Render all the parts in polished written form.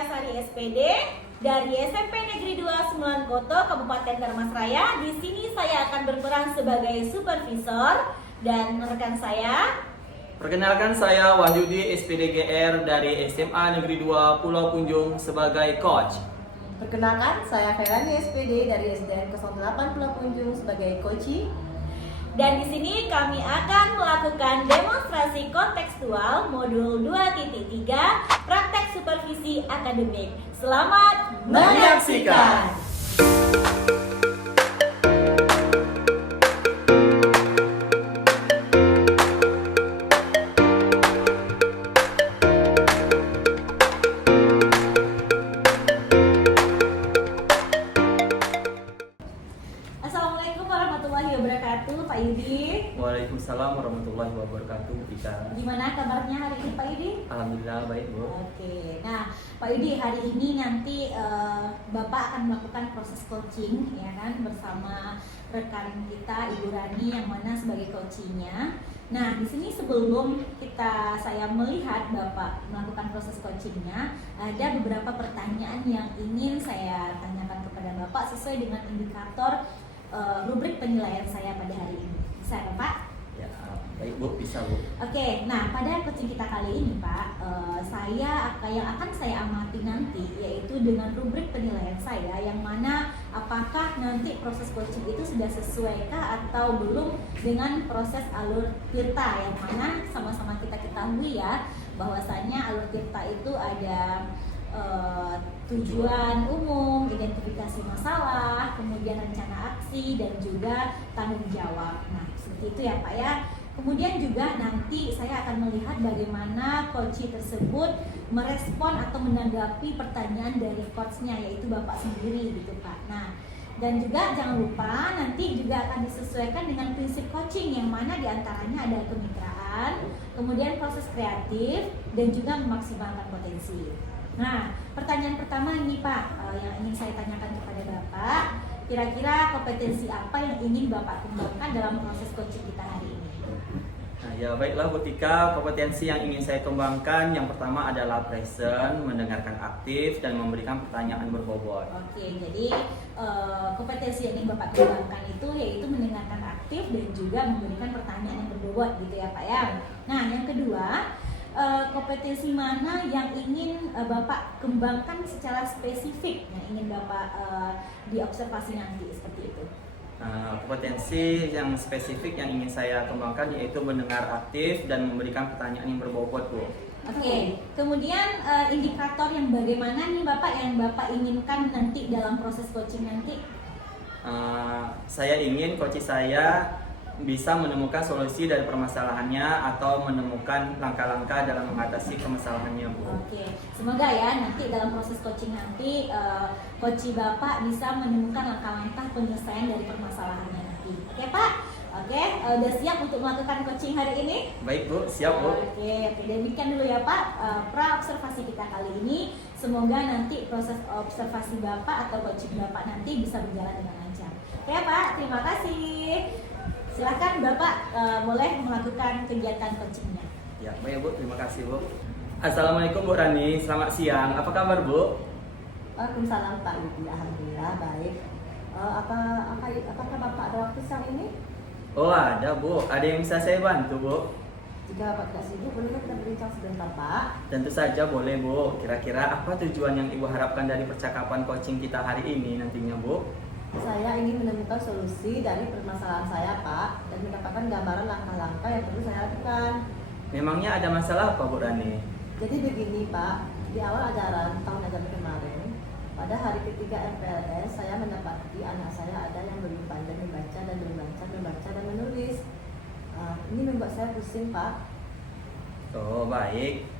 Sari SPD dari SMP Negeri 2 Sembilan Koto, Kabupaten Dharmasraya. Di sini saya akan berperan sebagai supervisor dan rekan saya. Perkenalkan, saya Wahyudi SPDGR dari SMA Negeri 2 Pulau Punjung sebagai coach. Perkenalkan, saya Ferani SPD dari SDN 08 Pulau Punjung sebagai coach. Dan di sini kami akan melakukan demonstrasi kontekstual modul 2.3 praktek supervisi akademik. Selamat menyaksikan. Assalamualaikum warahmatullahi wabarakatuh, Pak Yudi. Waalaikumsalam warahmatullahi wabarakatuh, Bu Ika. Gimana kabarnya hari ini, Pak Yudi? Alhamdulillah baik, Bu. Oke, nah Pak Yudi, hari ini nanti Bapak akan melakukan proses coaching, ya kan, bersama rekan kita Ibu Rani yang mana sebagai coachingnya. Nah, di sini sebelum saya melihat Bapak melakukan proses coachingnya, ada beberapa pertanyaan yang ingin saya tanyakan kepada Bapak sesuai dengan indikator rubrik penilaian saya pada hari ini. Bisa ya, Pak? Ya, baik, Bu, bisa, Bu. Oke, nah pada coaching kita kali ini, Pak, yang akan saya amati nanti yaitu dengan rubrik penilaian saya, yang mana apakah nanti proses coaching itu sudah sesuaikah atau belum dengan proses alur tirta, yang mana sama-sama kita ketahui ya bahwasanya alur tirta itu ada tujuan umum, identifikasi masalah, kemudian rencana aksi, dan juga tanggung jawab. Nah, seperti itu ya Pak ya. Kemudian juga nanti saya akan melihat bagaimana coach tersebut merespon atau menanggapi pertanyaan dari coachnya, yaitu Bapak sendiri gitu Pak. Nah, dan juga jangan lupa nanti juga akan disesuaikan dengan prinsip coaching, yang mana diantaranya ada kemitraan, kemudian proses kreatif, dan juga memaksimalkan potensi. Nah, pertanyaan pertama ini Pak, yang ingin saya tanyakan kepada Bapak, kira-kira kompetensi apa yang ingin Bapak kembangkan dalam proses coaching kita hari ini? Nah, ya baiklah, Bu Tika, kompetensi yang ingin saya kembangkan yang pertama adalah present, mendengarkan aktif, dan memberikan pertanyaan berbobot. Oke, jadi kompetensi yang ingin Bapak kembangkan itu yaitu mendengarkan aktif dan juga memberikan pertanyaan yang berbobot gitu ya Pak ya. Nah, yang kedua, kompetensi mana yang ingin Bapak kembangkan secara spesifik, yang ingin Bapak diobservasi nanti seperti itu? Kompetensi yang spesifik yang ingin saya kembangkan yaitu mendengar aktif dan memberikan pertanyaan yang berbobot, Bu. Oke, kemudian indikator yang bagaimana nih Bapak yang Bapak inginkan nanti dalam proses coaching nanti? Saya ingin coach saya bisa menemukan solusi dari permasalahannya atau menemukan langkah-langkah dalam mengatasi permasalahannya, Bu. Oke, semoga ya nanti dalam proses coaching nanti coach Bapak bisa menemukan langkah-langkah penyelesaian dari permasalahannya nanti. Oke Pak? Oke, udah siap untuk melakukan coaching hari ini? Baik, Bu, siap, Bu. Oke, demikian dulu ya Pak pra observasi kita kali ini. Semoga nanti proses observasi Bapak atau coaching Bapak nanti bisa berjalan dengan lancar. Oke Pak, terima kasih. Silakan Bapak boleh melakukan kegiatan coachingnya. Ya, baik, Bu, terima kasih, Bu. Assalamualaikum, Bu Rani, selamat siang. Apa kabar, Bu? Waalaikumsalam Pak Yudi, alhamdulillah baik. Apakah Bapak ada waktu siang ini? Oh, ada, Bu. Ada yang bisa saya bantu, Bu? Jika Bapak tidak sibuk, bolehkah kita berbincang sebentar Pak? Tentu saja boleh, Bu. Kira-kira apa tujuan yang Ibu harapkan dari percakapan coaching kita hari ini nantinya, Bu? Saya ingin menemukan solusi dari permasalahan saya Pak, dan mendapatkan gambaran langkah-langkah yang perlu saya lakukan. Memangnya ada masalah apa, Bu Rani? Jadi begini Pak, di awal ajaran tahun ajaran kemarin, pada hari ketiga MPLS, saya mendapati anak saya ada yang belum pandai membaca dan menulis. Ini membuat saya pusing Pak. Oh, baik.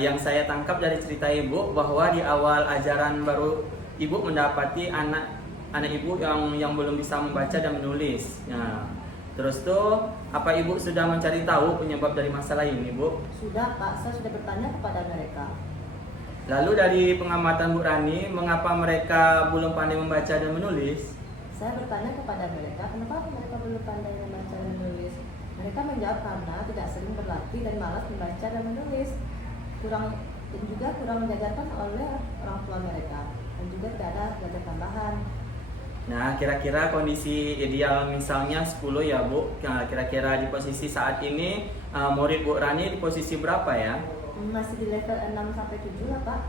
Yang saya tangkap dari cerita Ibu bahwa di awal ajaran baru Ibu mendapati anak Ibu yang belum bisa membaca dan menulis. Nah, terus tuh apa Ibu sudah mencari tahu penyebab dari masalah ini, Bu? Sudah Pak, saya sudah bertanya kepada mereka. Lalu dari pengamatan Bu Rani, mengapa mereka belum pandai membaca dan menulis? Saya bertanya kepada mereka, kenapa mereka belum pandai membaca dan menulis? Mereka menjawab karena tidak sering berlatih dan malas membaca dan menulis. dan juga kurang diajarkan oleh orang tua mereka, dan juga tidak ada belajar tambahan. Nah, kira-kira kondisi ideal misalnya 10 ya Bu. Nah, kira-kira di posisi saat ini murid Bu Rani di posisi berapa ya? Masih di level 6 sampai 7 lah Pak.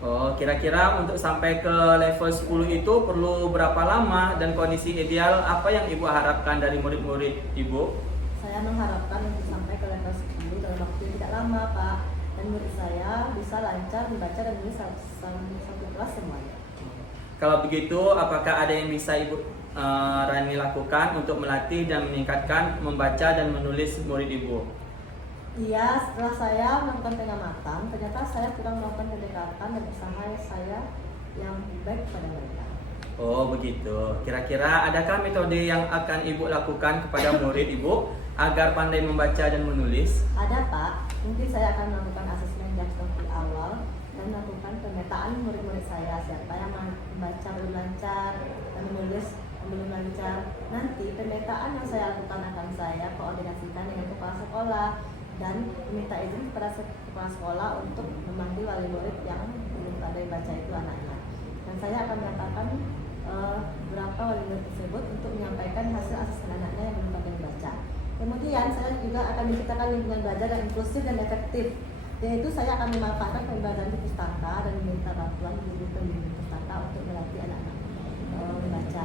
Oh, kira-kira untuk sampai ke level 10 itu perlu berapa lama dan kondisi ideal apa yang Ibu harapkan dari murid-murid Ibu? Saya mengharapkan untuk sampai ke level 10 dalam waktu yang tidak lama Pak, dan murid saya bisa lancar membaca dan menulis satu kelas semuanya. Kalau begitu, apakah ada yang bisa Ibu Rani lakukan untuk melatih dan meningkatkan membaca dan menulis murid Ibu? Iya, setelah saya melakukan pengamatan, ternyata saya kurang melakukan pendekatan dan usaha saya yang baik pada mereka. Oh begitu. Kira-kira adakah metode yang akan Ibu lakukan kepada murid Ibu agar pandai membaca dan menulis? Ada Pak, mungkin saya akan melakukan asesmen jam di awal dan melakukan pemetaan murid-murid saya, siapa yang membaca belum lancar dan menulis belum lancar. Nanti pemetaan yang saya lakukan akan saya koordinasikan dengan kepala sekolah dan meminta izin kepada kepala sekolah untuk memanggil wali murid yang belum pandai baca itu anaknya. Dan saya akan menyatakan berapa wali murid tersebut untuk menyampaikan hasil asesmen anaknya yang belum pandai baca. Kemudian saya juga akan menciptakan lingkungan belajar yang inklusif dan efektif. Yaitu saya akan memanfaatkan pembelajaran di pustaka dan meminta bantuan guru pembimbing pustaka untuk melatih anak-anak membaca,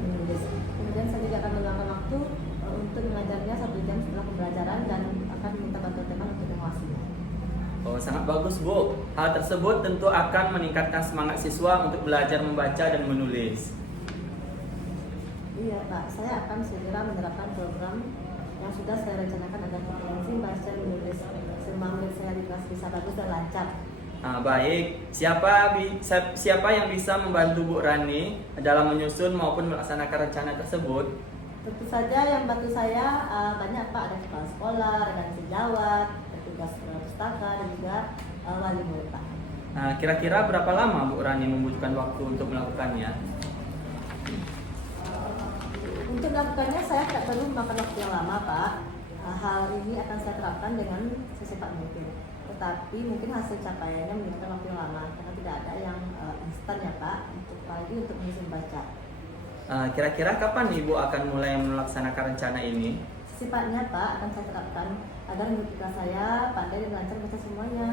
menulis. Kemudian saya juga akan meluangkan waktu untuk mengajarnya 1 jam setelah pembelajaran dan akan meminta bantuan teman untuk mengawasinya. Oh, sangat bagus Bu. Hal tersebut tentu akan meningkatkan semangat siswa untuk belajar membaca dan menulis. Iya Pak, saya akan segera menerapkan program yang sudah saya rencanakan agar kompetensi baca dan menulis semua murid saya di kelas bisa bagus dan lancar. Baik, siapa yang bisa membantu Bu Rani dalam menyusun maupun melaksanakan rencana tersebut? Tentu saja yang bantu saya banyak Pak, ada kepala sekolah, rekan sejawat, petugas pustaka dan juga wali murid Pak. Kira-kira berapa lama Bu Rani membutuhkan waktu untuk melakukannya? Untuk melakukannya saya tak perlu memakan waktu yang lama Pak. Hal ini akan saya terapkan dengan secepat mungkin. Tetapi mungkin hasil capaiannya membutuhkan waktu yang lama karena tidak ada yang instan ya Pak, apalagi untuk menyusun baca. Kira-kira kapan Ibu akan mulai melaksanakan rencana ini? Secepatnya Pak akan saya terapkan agar murid saya pandai dan lancar baca semuanya.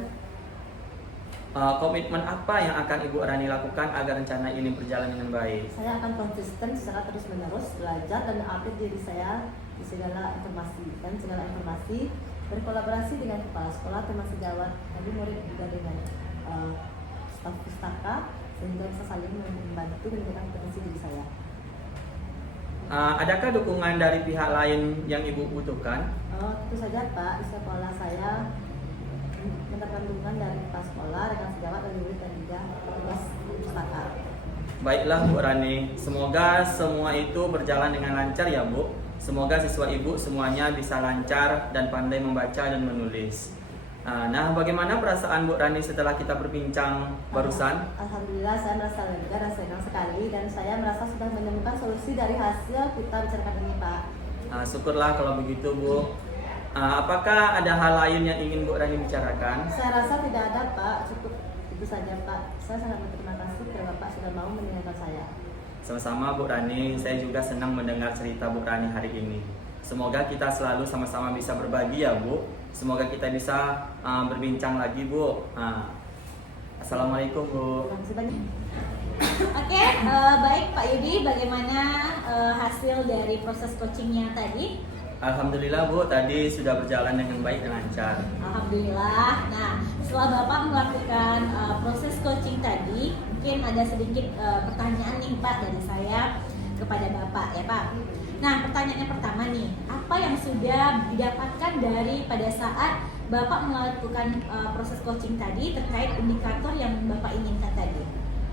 Komitmen apa yang akan Ibu Rani lakukan agar rencana ini berjalan dengan baik? Saya akan konsisten secara terus-menerus belajar dan update diri saya di segala informasi, berkolaborasi dengan kepala sekolah, teman sejawat, dan murid juga dengan staf pustaka sehingga bisa saling membantu meningkatkan potensi diri saya. Adakah dukungan dari pihak lain yang Ibu butuhkan? Tentu saja Pak, di sekolah saya mendapatkan dukungan dari kepala sekolah, rekan sejawat, dan murid dan juga petugas pustaka. Baiklah Bu Rani, semoga semua itu berjalan dengan lancar ya Bu. Semoga siswa Ibu semuanya bisa lancar dan pandai membaca dan menulis. Nah, bagaimana perasaan Bu Rani setelah kita berbincang barusan? Alhamdulillah saya merasa lega dan senang sekali, dan saya merasa sudah menemukan solusi dari hasil kita bicarakan ini Pak. Syukurlah kalau begitu Bu. Apakah ada hal lain yang ingin Bu Rani bicarakan? Saya rasa tidak ada Pak, cukup itu saja Pak. Saya sangat berterima kasih kepada Bapak sudah mau mendengarkan saya. Sama-sama Bu Rani, saya juga senang mendengar cerita Bu Rani hari ini. Semoga kita selalu sama-sama bisa berbagi ya Bu. Semoga kita bisa berbincang lagi Bu. Assalamualaikum Bu. Terima kasih banyak. Oke, baik Pak Yudi, bagaimana hasil dari proses coachingnya tadi? Alhamdulillah Bu, tadi sudah berjalan dengan baik dan lancar. Alhamdulillah. Nah, setelah Bapak melakukan proses coaching tadi, mungkin ada sedikit pertanyaan nih Pak dari saya kepada Bapak ya Pak. Nah, pertanyaannya pertama nih, apa yang sudah didapatkan dari pada saat Bapak melakukan proses coaching tadi terkait indikator yang Bapak inginkan tadi?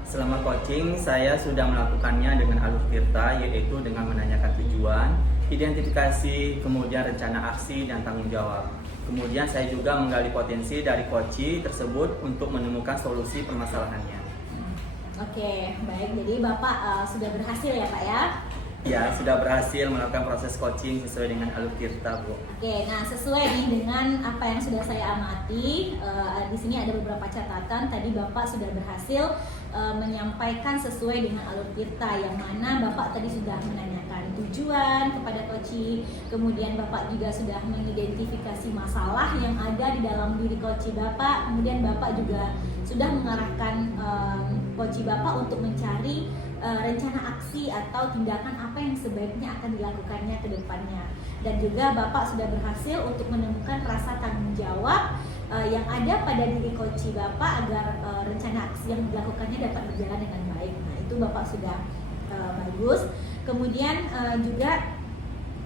Selama coaching, saya sudah melakukannya dengan alur tirta, yaitu dengan menanyakan tujuan, identifikasi, kemudian rencana aksi dan tanggung jawab. Kemudian saya juga menggali potensi dari coachee tersebut untuk menemukan solusi permasalahannya. Oke, baik. Jadi Bapak sudah berhasil ya Pak ya? Ya, sudah berhasil melakukan proses coaching sesuai dengan alur tirta, Bu. Oke, nah sesuai nih dengan apa yang sudah saya amati, di sini ada beberapa catatan. Tadi Bapak sudah berhasil menyampaikan sesuai dengan alur tirta, yang mana Bapak tadi sudah menanyakan tujuan kepada coaching, kemudian Bapak juga sudah mengidentifikasi masalah yang ada di dalam diri coaching Bapak, kemudian Bapak juga sudah mengarahkan coaching Bapak untuk mencari rencana aksi atau tindakan apa yang sebaiknya akan dilakukannya ke depannya. Dan juga Bapak sudah berhasil untuk menemukan rasa tanggung jawab yang ada pada diri coaching Bapak agar rencana aksi yang dilakukannya dapat berjalan dengan baik. Nah, itu Bapak sudah bagus. Kemudian juga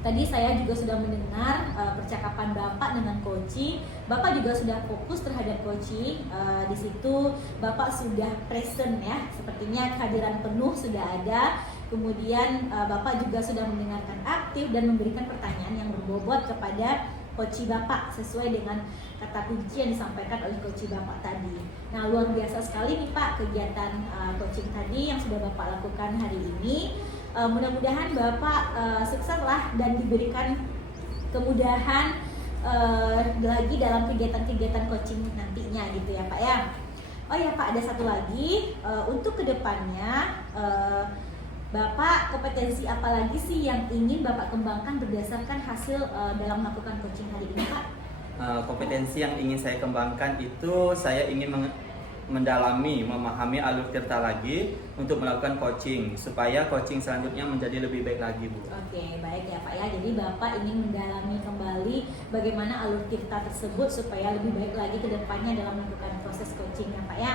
tadi saya juga sudah mendengar percakapan Bapak dengan coaching. Bapak juga sudah fokus terhadap coaching. Di situ Bapak sudah present ya, sepertinya kehadiran penuh sudah ada. Kemudian Bapak juga sudah mendengarkan aktif dan memberikan pertanyaan yang berbobot kepada coaching Bapak sesuai dengan kata kunci yang disampaikan oleh coaching Bapak tadi. Nah, luar biasa sekali nih Pak kegiatan coaching tadi yang sudah Bapak lakukan hari ini. Mudah-mudahan Bapak sukseslah dan diberikan kemudahan lagi dalam kegiatan-kegiatan coaching nantinya gitu ya Pak ya. Oh ya Pak, ada satu lagi untuk kedepannya Bapak kompetensi apa lagi sih yang ingin Bapak kembangkan berdasarkan hasil dalam melakukan coaching hari ini Pak? Kompetensi yang ingin saya kembangkan itu saya ingin mendalami, memahami alur tirta lagi untuk melakukan coaching supaya coaching selanjutnya menjadi lebih baik lagi, Bu. Oke, baik ya Pak ya. Jadi Bapak ingin mendalami kembali bagaimana alur tirta tersebut supaya lebih baik lagi ke depannya dalam melakukan proses coaching ya Pak ya.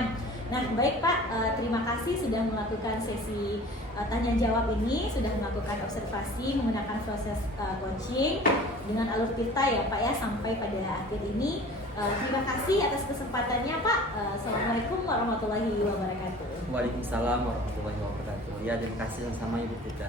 Nah, baik Pak, terima kasih sudah melakukan sesi tanya jawab ini, sudah melakukan observasi menggunakan proses coaching dengan alur tirta ya Pak ya sampai pada akhir ini. Terima kasih atas kesempatannya Pak. Assalamualaikum warahmatullahi wabarakatuh. Waalaikumsalam warahmatullahi wabarakatuh. Ya, terima kasih sama-sama Ibu Tita.